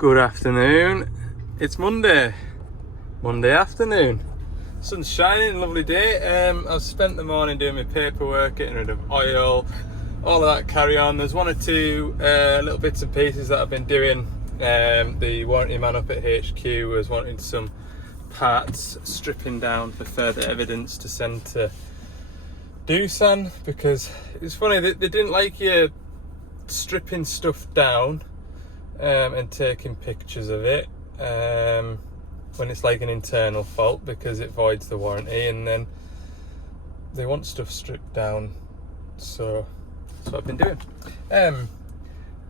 Good afternoon. It's Monday afternoon. Sun's shining, lovely day. I've spent the morning doing my paperwork, getting rid of oil, all of that carry on. There's one or two little bits and pieces that I've been doing. The warranty man up at HQ was wanting some parts stripping down for further evidence to send to Doosan, because it's funny that they didn't like you stripping stuff down and taking pictures of it when it's like an internal fault, because it voids the warranty, and then they want stuff stripped down. So that's what I've been doing.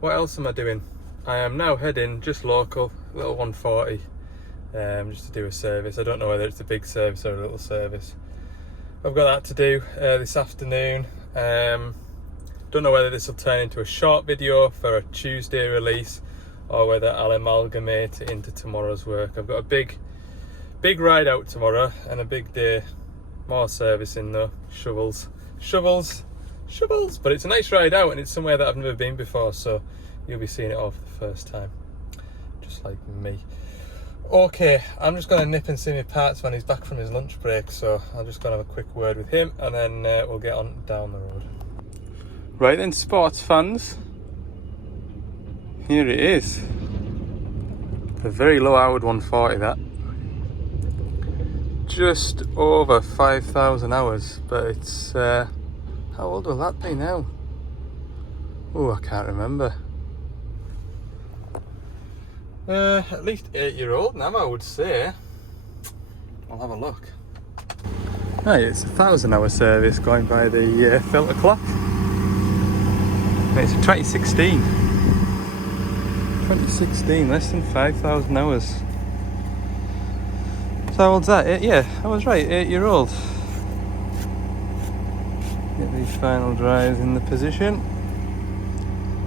What else am I doing? I am now heading just local, little 140, just to do a service. I don't know whether it's a big service or a little service. I've got that to do this afternoon. Don't know whether this will turn into a short video for a Tuesday release, or whether I'll amalgamate it into tomorrow's work. I've got a big ride out tomorrow and a big day. More servicing though, shovels. But it's a nice ride out, and it's somewhere that I've never been before, so you'll be seeing it all for the first time, just like me. Okay, I'm just going to nip and see my parts when he's back from his lunch break, so I'll just go and have a quick word with him, and then we'll get on down the road. Right then, sports fans, here it is. A very low hour 140 that. Just over 5,000 hours, but it's, how old will that be now? Oh, I can't remember. At least 8-year-old now, I would say. I'll have a look. Right, it's a 1,000-hour service going by the filter clock. It's a 2016. 2016, less than 5,000 hours. So how old's that? Yeah, I was right, 8-year-old. Get these final drives in the position.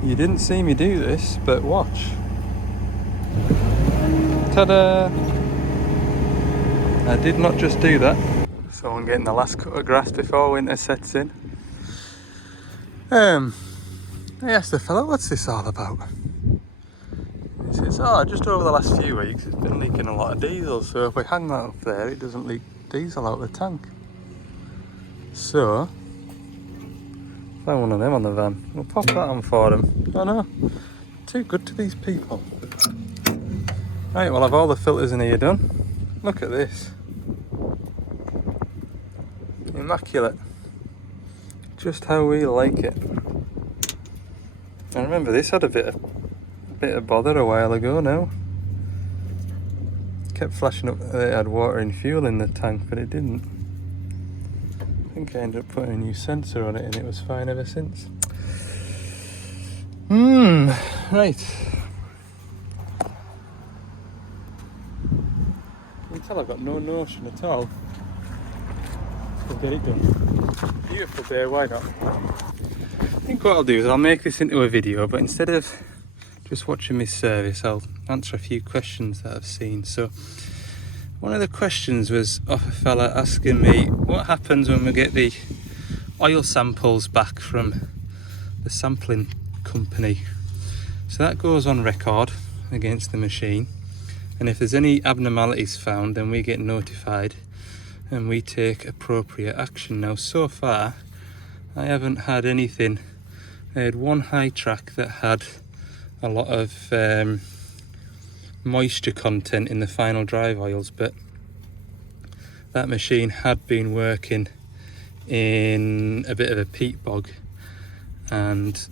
You didn't see me do this, but watch. Ta-da! I did not just do that. So I'm getting the last cut of grass before winter sets in. I asked the fella, what's this all about? He says, just over the last few weeks it's been leaking a lot of diesel, so if we hang that up there it doesn't leak diesel out of the tank. So, found one of them on the van. We'll pop that on for them. Oh no, too good to these people. Right, well, I've all the filters in here done. Look at this. Immaculate. Just how we like it. I remember this had a bit of bother a while ago now. Kept flashing up that it had water and fuel in the tank, but it didn't. I think I ended up putting a new sensor on it and it was fine ever since. Right. You can tell I've got no notion at all. We'll get it done. Beautiful day, why not? I think what I'll do is I'll make this into a video, but instead of just watching my service, I'll answer a few questions that I've seen. So one of the questions was off a fella asking me what happens when we get the oil samples back from the sampling company. So that goes on record against the machine, and if there's any abnormalities found, then we get notified and we take appropriate action. Now, so far I haven't had anything. I had one high track that had a lot of moisture content in the final drive oils, but that machine had been working in a bit of a peat bog, and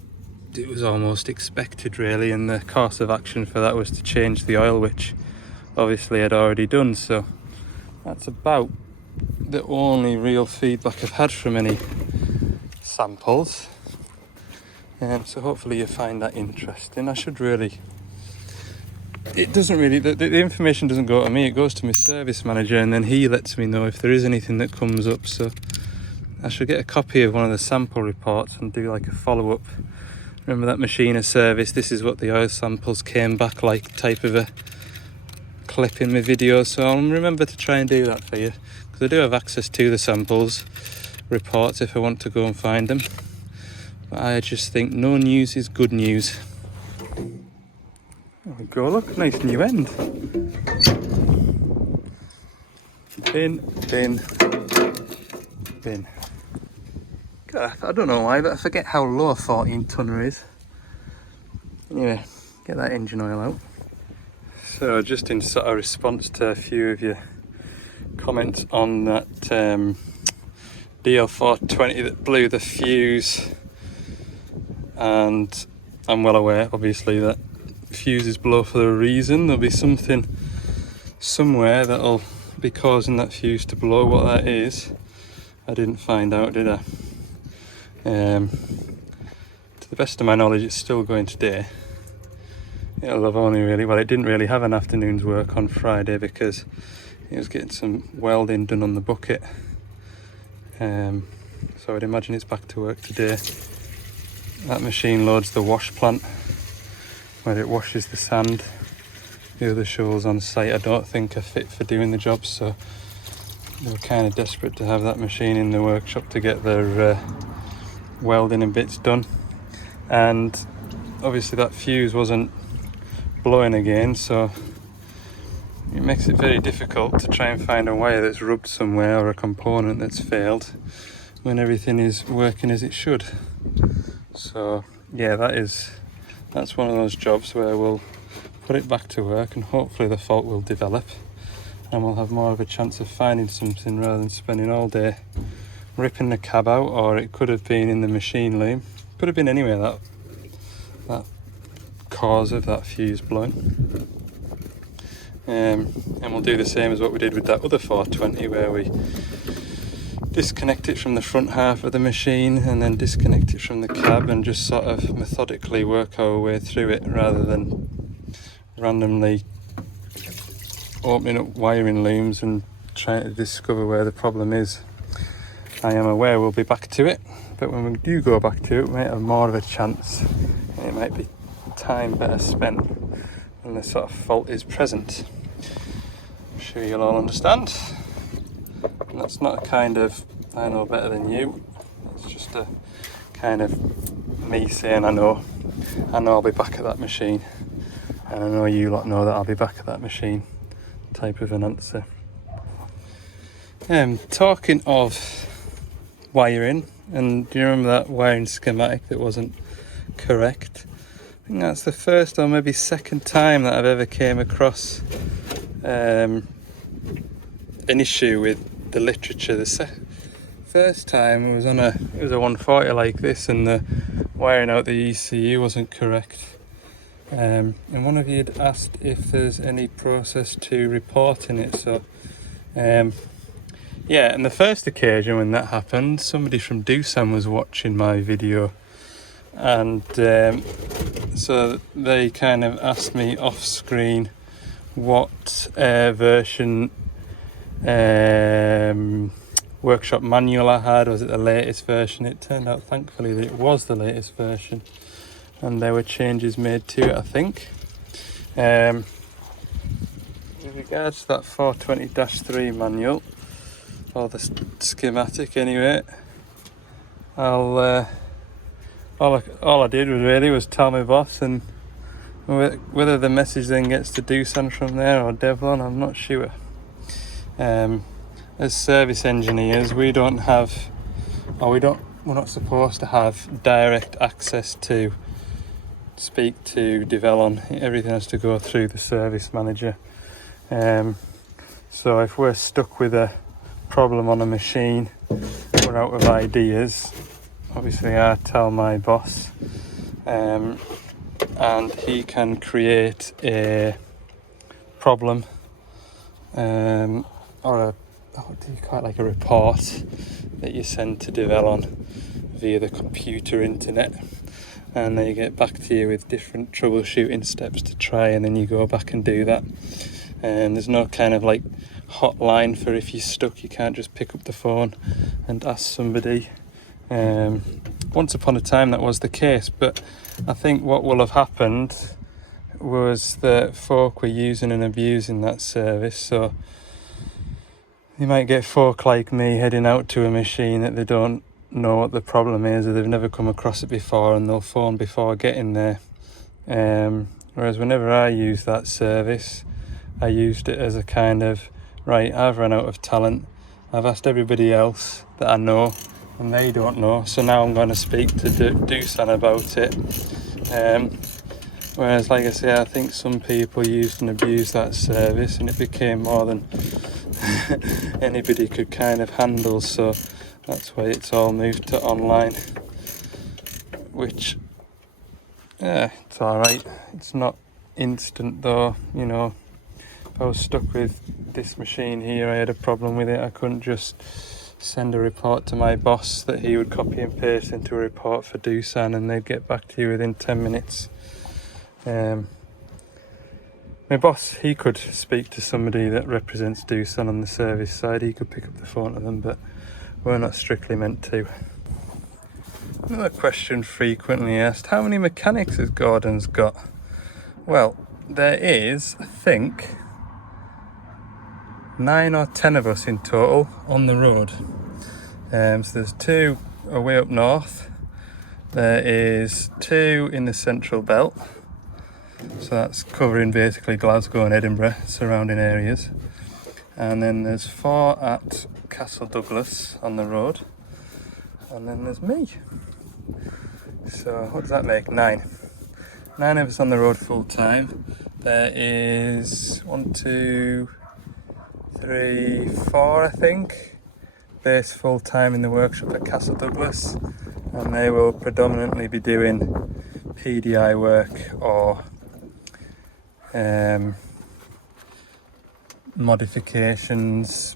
it was almost expected really, and the course of action for that was to change the oil, which obviously I'd already done. So that's about the only real feedback I've had from any samples. So hopefully you find that interesting. I should really, it doesn't really, the information doesn't go to me, it goes to my service manager, and then he lets me know if there is anything that comes up. So I should get a copy of one of the sample reports and do like a follow-up. Remember that machine is service, this is what the oil samples came back like, type of a clip in my video. So I'll remember to try and do that for you, because I do have access to the samples reports if I want to go and find them. But I just think no news is good news. There we go, look, nice new end. Bin, bin, bin. God, I don't know why, but I forget how low a 14 tonner is. Anyway, get that engine oil out. So just in sort of response to a few of your comments on that DL420 that blew the fuse, and I'm well aware obviously that fuses blow for a reason. There'll be something somewhere that'll be causing that fuse to blow. What that is, I didn't find out, did I? To the best of my knowledge, it's still going today. It'll have only really, well, it didn't really have an afternoon's work on Friday because it was getting some welding done on the bucket. So I'd imagine it's back to work today. That machine loads the wash plant where it washes the sand. The other shovels on site I don't think are fit for doing the job, so they were kind of desperate to have that machine in the workshop to get their welding and bits done. And obviously that fuse wasn't blowing again, so it makes it very difficult to try and find a wire that's rubbed somewhere or a component that's failed when everything is working as it should. So yeah, that's one of those jobs where we'll put it back to work and hopefully the fault will develop and we'll have more of a chance of finding something rather than spending all day ripping the cab out. Or it could have been in the machine loom, could have been anywhere that cause of that fuse blowing. And we'll do the same as what we did with that other 420 where we disconnect it from the front half of the machine and then disconnect it from the cab and just sort of methodically work our way through it rather than randomly opening up wiring looms and trying to discover where the problem is. I am aware we'll be back to it, but when we do go back to it, we might have more of a chance and it might be time better spent when the sort of fault is present. I'm sure you'll all understand. And that's not a kind of I know better than you, it's just a kind of me saying I know I'll be back at that machine and I know you lot know that I'll be back at that machine type of an answer. Talking of wiring, and do you remember that wiring schematic that wasn't correct? I think that's the first or maybe second time that I've ever came across an issue with the literature. The first time it was a 140 like this and the wiring out the ECU wasn't correct. And one of you had asked if there's any process to reporting it. So yeah, and the first occasion when that happened, somebody from Doosan was watching my video, and so they kind of asked me off screen what version workshop manual I had. Was it the latest version? It turned out thankfully that it was the latest version and there were changes made to it, I think. With regards to that 420-3 manual, or the schematic anyway, all I did was tell my boss, and whether the message then gets to Doosan from there or Devlon, I'm not sure. As service engineers, we're not supposed to have direct access to speak to Devlon. Everything has to go through the service manager. So if we're stuck with a problem on a machine, we're out of ideas, obviously I tell my boss, and he can create a problem or what do you call it, like a report that you send to Devlon via the computer internet, and they get back to you with different troubleshooting steps to try, and then you go back and do that. And there's no kind of like hotline for if you're stuck. You can't just pick up the phone and ask somebody. Once upon a time that was the case, but I think what will have happened was that folk were using and abusing that service. So you might get folk like me heading out to a machine that they don't know what the problem is, or they've never come across it before, and they'll phone before getting there, Whereas whenever I use that service, I used it as a kind of, right, I've run out of talent, I've asked everybody else that I know and they don't know, so now I'm going to speak to Doosan about it. Whereas, like I say, I think some people used and abused that service and it became more than anybody could kind of handle, so that's why it's all moved to online, which, yeah, it's alright. It's not instant though, you know. If I was stuck with this machine here, I had a problem with it, I couldn't just send a report to my boss that he would copy and paste into a report for Doosan and they'd get back to you within 10 minutes. My boss, he could speak to somebody that represents Doosan on the service side, he could pick up the phone to them, but we're not strictly meant to. Another question frequently asked, how many mechanics has Gordon's got? Well, there is, I think, 9 or 10 of us in total on the road. So there's 2 away up north, there is 2 in the central belt, so that's covering basically Glasgow and Edinburgh, surrounding areas, and then there's 4 at Castle Douglas on the road, and then there's me. So what does that make? 9 of us on the road full time. There is 1, 2, 3, 4 I think based full time in the workshop at Castle Douglas, and they will predominantly be doing PDI work or modifications,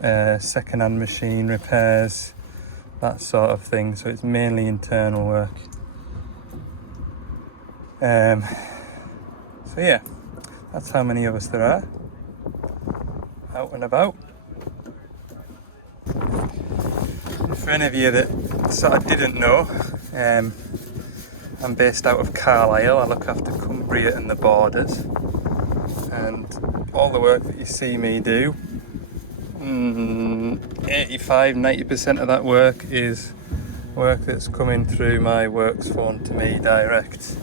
second-hand machine repairs, that sort of thing, so it's mainly internal work. So yeah, that's how many of us there are out and about. For any of you that sort of didn't know, I'm based out of Carlisle. I look after Cumbria and the borders, and all the work that you see me do, 85-90% of that work is work that's coming through my works phone to me direct.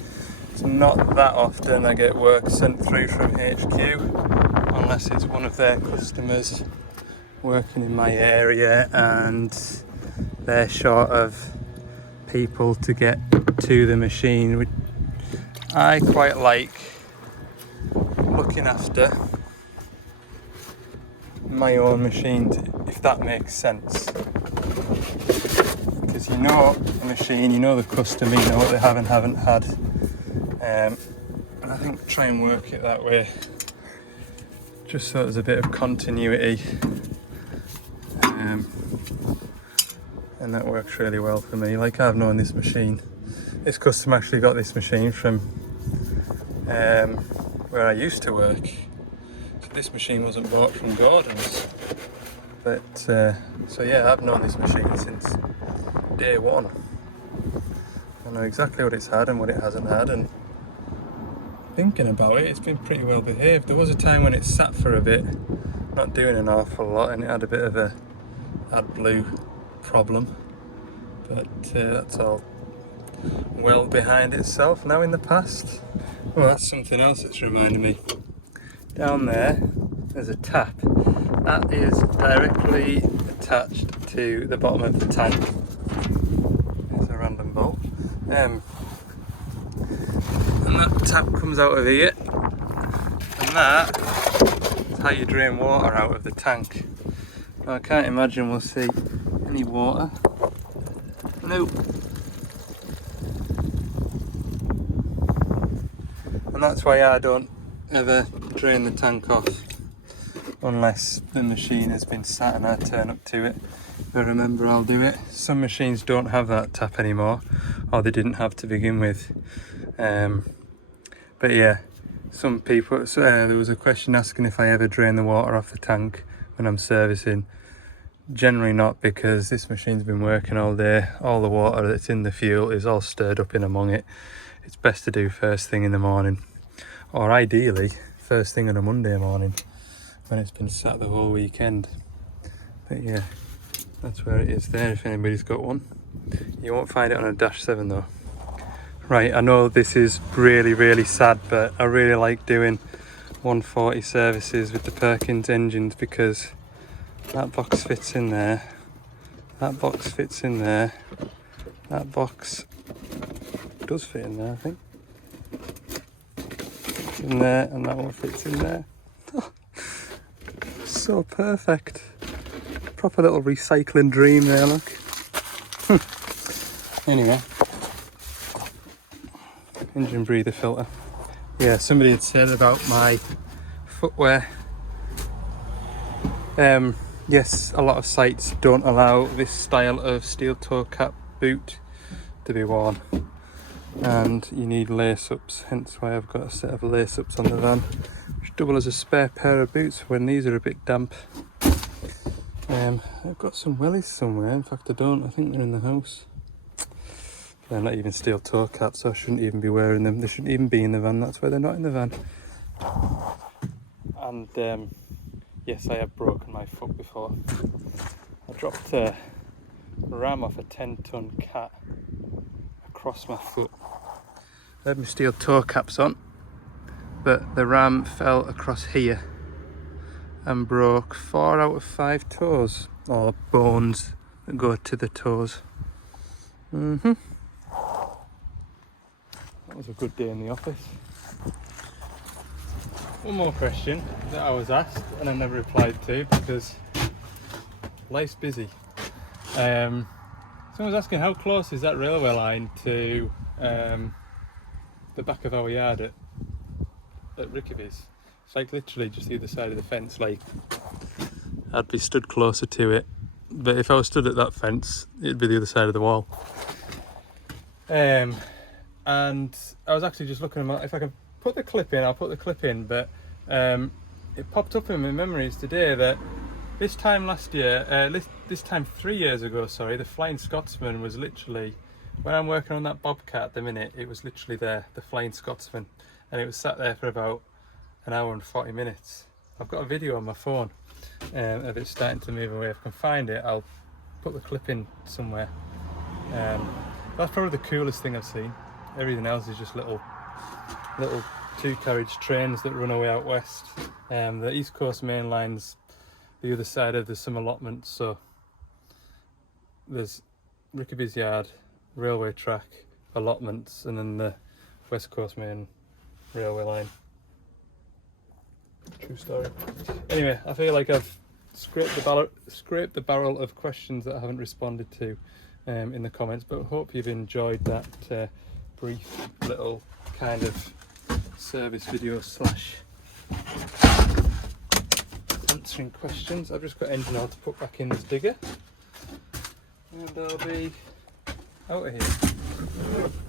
It's not that often I get work sent through from HQ, unless it's one of their customers working in my area and they're short of people to get to the machine, which I quite like looking after my own machine, if that makes sense, because you know the machine, you know the customer, you know what they have and haven't had, and I think try and work it that way just so there's a bit of continuity, and that works really well for me. Like, I've known this machine, this customer actually got this machine from where I used to work. So this machine wasn't bought from Gordon's, but so yeah, I've known this machine since day one. I know exactly what it's had and what it hasn't had, and thinking about it, it's been pretty well behaved. There was a time when it sat for a bit, not doing an awful lot, and it had a bit of a AdBlue problem, but that's all well behind itself now in the past. Well, that's something else that's reminded me. Down there's a tap that is directly attached to the bottom of the tank. It's a random bolt, and that tap comes out of here, and that is how you drain water out of the tank. Now, I can't imagine we'll see any water. Nope. And that's why I don't ever drain the tank off unless the machine has been sat and I turn up to it. If I remember, I'll do it. Some machines don't have that tap anymore, or they didn't have to begin with. But yeah, some people, there was a question asking if I ever drain the water off the tank when I'm servicing. Generally not, because this machine's been working all day. All the water that's in the fuel is all stirred up in among it. It's best to do first thing in the morning, or ideally first thing on a Monday morning when it's been sat the whole weekend. But yeah, that's where it is there if anybody's got one. You won't find it on a Dash 7 though. Right, I know this is really sad, but I really like doing 140 services with the Perkins engines because that box fits in there, that box fits in there, that box does fit in there, I think, in there, and that one fits in there. So perfect. Proper little recycling dream there, look. Anyway, engine breather filter. Yeah, somebody had said about my footwear. Yes, a lot of sites don't allow this style of steel toe cap boot to be worn, and you need lace ups, hence why I've got a set of lace ups on the van, which double as a spare pair of boots when these are a bit damp. I've got some wellies somewhere, in fact I don't, I think they're in the house. They're not even steel toe caps, so I shouldn't even be wearing them. They shouldn't even be in the van, that's why they're not in the van. And yes, I have broken my foot before. I dropped a ram off a 10-ton cat across my foot. I had my steel toe caps on, but the ram fell across here and broke 4 out of 5 toes, or bones that go to the toes. That was a good day in the office. One more question that I was asked and I never replied to because life's busy. Someone was asking how close is that railway line to the back of our yard at Rickaby's. It's like literally just the other side of the fence. Like, I'd be stood closer to it, but if I was stood at that fence, it'd be the other side of the wall. And I was actually just looking at if I can put the clip in, I'll put the clip in, but it popped up in my memories today that this time last year, this time 3 years ago, sorry, the Flying Scotsman was literally, when I'm working on that Bobcat at the minute, it was literally there, the Flying Scotsman, and it was sat there for about an hour and 40 minutes. I've got a video on my phone of it starting to move away. If I can find it, I'll put the clip in somewhere. That's probably the coolest thing I've seen. Everything else is just little 2-carriage trains that run away out west. The East Coast main line's the other side of, there's some allotments, so there's Rickaby's yard, railway track, allotments, and then the West Coast main railway line. True story. Anyway, I feel like I've scraped the barrel of questions that I haven't responded to in the comments, but I hope you've enjoyed that brief little kind of service video slash answering questions. I've just got engine oil to put back in this digger and I'll be out of here.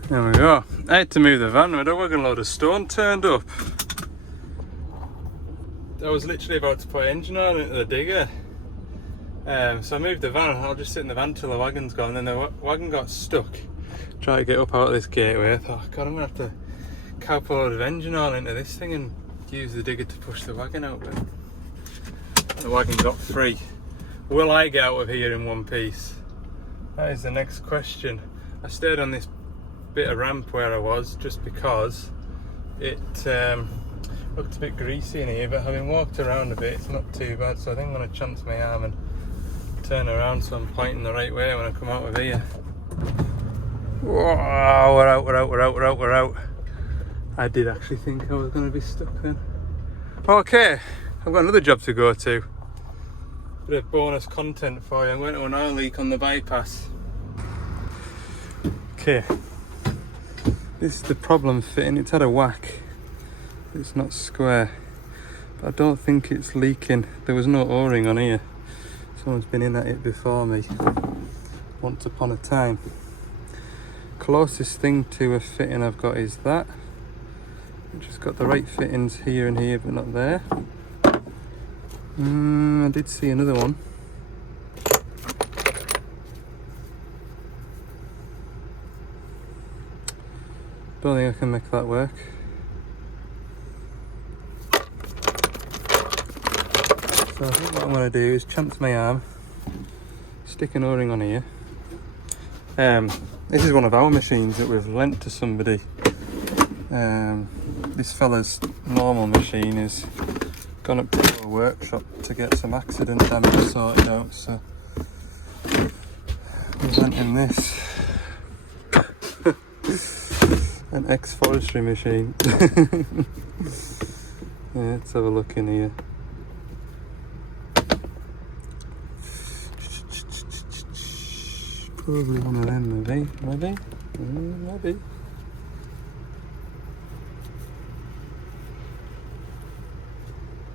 There we go. I had to move the van with a wagon load of stone turned up. I was literally about to put engine oil into the digger, so I moved the van. I'll just sit in the van till the wagon's gone. And then the wagon got stuck trying to get up out of this gateway. I thought, God, I'm gonna have to cowp a load of engine oil into this thing and use the digger to push the wagon out, but the wagon got free. Will I get out of here in one piece? That is the next question. I stayed on this bit of ramp where I was just because it looked a bit greasy in here, but having walked around a bit, it's not too bad. So I think I'm going to chance my arm and turn around so I'm pointing the right way when I come out of here. Whoa, we're out. I did actually think I was going to be stuck then. Okay, I've got another job to go to. Bit of bonus content for you. I'm going to an oil leak on the bypass. Okay, this is the problem fitting. It's had a whack. It's not square, but I don't think it's leaking. There was no O-ring on here. Someone's been in at it before me once upon a time. Closest thing to a fitting I've got is that. I've just got the right fittings here and here, but not there. I did see another one. Don't think I can make that work. So I think what I'm going to do is chance my arm, stick an O-ring on here, This is one of our machines that we've lent to somebody. This fella's normal machine is gone up to a workshop to get some accident damage sorted out, so we lent him this. An ex-forestry machine. Yeah, let's have a look in here. Probably one of them, maybe. Maybe.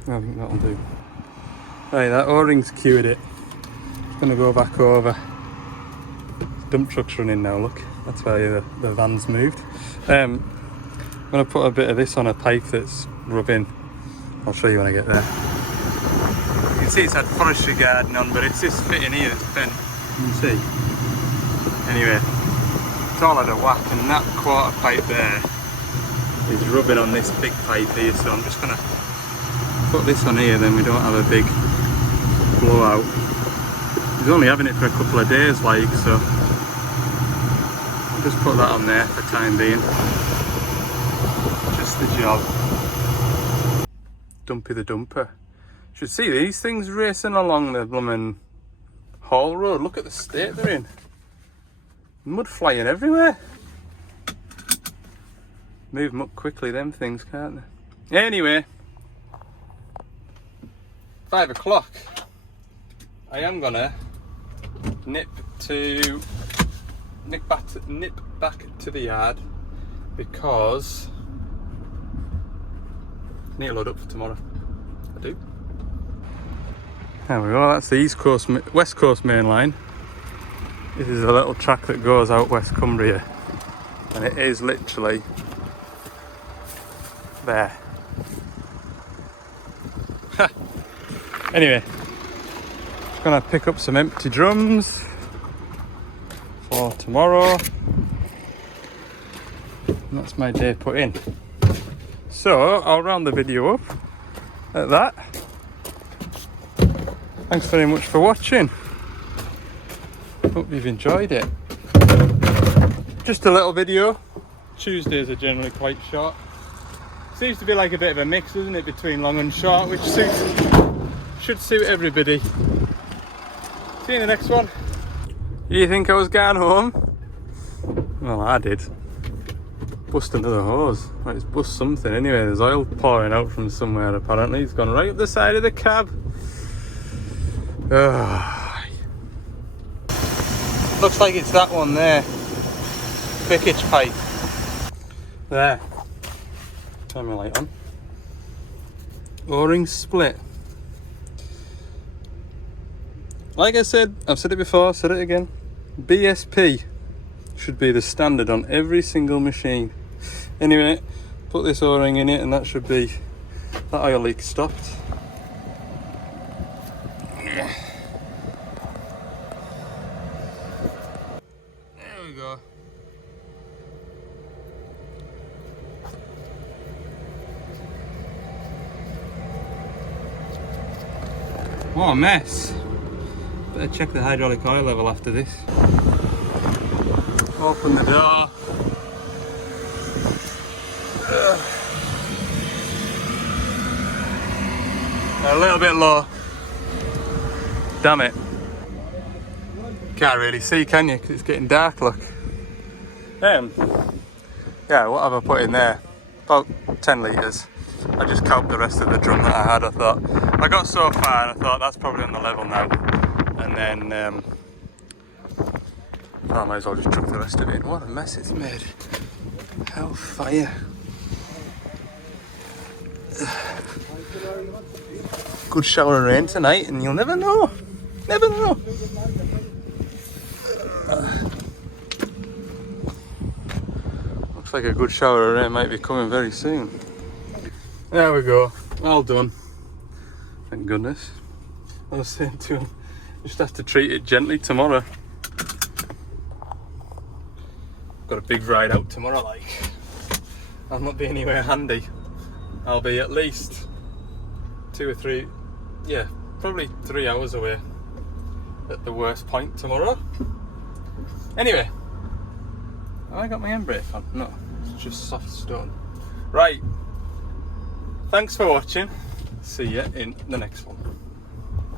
I think that'll do. Right, that O-ring's cued it. It's going to go back over. Dump truck's running now, look. That's why the van's moved. I'm going to put a bit of this on a pipe that's rubbing. I'll show you when I get there. You can see it's had forestry guarding on, but it's this fitting here that's bent. You can see. Anyway, it's all had a whack, and that quarter pipe there is rubbing on this big pipe here, so I'm just going to put this on here, then we don't have a big blowout. He's only having it for a couple of days, like, so I'll just put that on there for the time being. Just the job. Dumpy the dumper. Should see these things racing along the blooming haul road. Look at the state they're in. Mud flying everywhere. Move them up quickly, them things, can't they? Anyway, 5 o'clock. I am gonna nip back to the yard because I need to load up for tomorrow. I do. There we go. That's the West Coast main line. This is a little track that goes out West Cumbria, and it is literally there. Anyway, just gonna pick up some empty drums for tomorrow. And that's my day put in. So I'll round the video up at that. Thanks very much for watching. Hope you've enjoyed it. Just a little video. Tuesdays are generally quite short. Seems to be like a bit of a mix, doesn't it, between long and short, which should suit everybody. See you in the next one. You think I was going home? Well, I did. Bust another hose. Right, it's bust something. Anyway, there's oil pouring out from somewhere apparently. It's gone right up the side of the cab. Looks like it's that one there. Pickage pipe. There. Turn my light on. O-ring split. Like I said, I've said it before, said it again. BSP should be the standard on every single machine. Anyway, put this O-ring in it and that should be, that oil leak stopped. There we go. What a mess. Better check the hydraulic oil level after this. Open the door. A little bit low. Damn it. Can't really see, can you? Because it's getting dark, look. Yeah, what have I put in there? About 10 litres. I just counted the rest of the drum that I had. I thought, I got so far and I thought that's probably on the level now. And then, I might as well just chuck the rest of it in. What a mess it's made. Hellfire. Good shower of rain tonight and you'll never know. Never know. Looks like a good shower of rain might be coming very soon. There we go. All done. Thank goodness. I was saying to him, just have to treat it gently tomorrow. Got a big ride out tomorrow, like. I'll not be anywhere handy. I'll be at least 2 or 3, yeah, probably 3 hours away at the worst point tomorrow. Anyway, Have I got my handbrake on? No, it's just soft stone. Right, thanks for watching. See you in the next one.